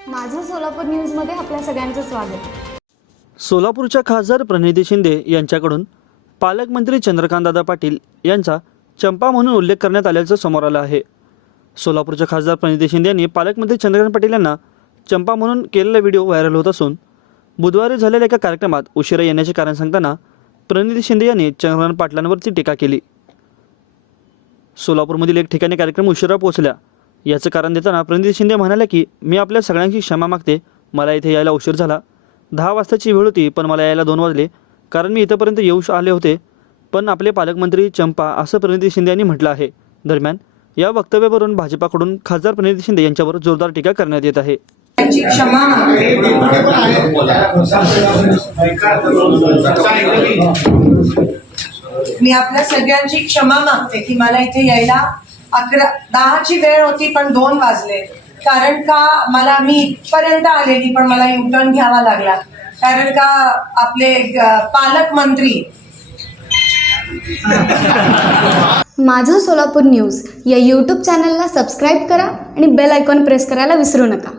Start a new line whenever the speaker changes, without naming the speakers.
सोलापूर न्यूजमध्ये आपल्या सगळ्यांचं स्वागत.
सोलापूरच्या खासदार प्रणिती शिंदे यांच्याकडून पालकमंत्री चंद्रकांतदादा पाटील यांचा चंपा म्हणून उल्लेख करण्यात आल्याचं समोर आलं आहे. सोलापूरच्या खासदार प्रणिती शिंदे यांनी पालकमंत्री चंद्रकांत पाटील यांना चंपा म्हणून केलेला व्हिडिओ व्हायरल होत असून बुधवारी झालेल्या एका कार्यक्रमात उशिरा येण्याचे कारण सांगताना प्रणिती शिंदे यांनी चंद्रकांत पाटलांवरची टीका केली. सोलापूरमधील एक ठिकाणी कार्यक्रम उशिरा पोहोचल्या याचं कारण देताना प्रणिती शिंदे म्हणाल्या की मी आपल्या सगळ्यांची क्षमा मागते. मला इथे यायला उशीर झाला. दहा वाजताची वेळ होती पण मला यायला दोन वाजले. कारण मी इथंपर्यंत येऊ आले होते. पण आपले पालकमंत्री चंपा असं प्रणिती शिंदे यांनी म्हटलं आहे. दरम्यान या वक्तव्यावरून भाजपाकडून खासदार प्रणिती शिंदे यांच्यावर जोरदार टीका करण्यात येत आहे.
क्षमा मी आपल्या सगळ्यांची क्षमा मागते की मला इथे यायला अकरा दहाची वेळ होती पण दोन वाजले. कारण का मला मी इथपर्यंत आलेली पण मला युटर्न घ्यावा लागला. कारण का आपले पालकमंत्री
माझं सोलापूर न्यूज या यूट्यूब चॅनलला सबस्क्राईब करा आणि बेल आयकॉन प्रेस करायला विसरू नका.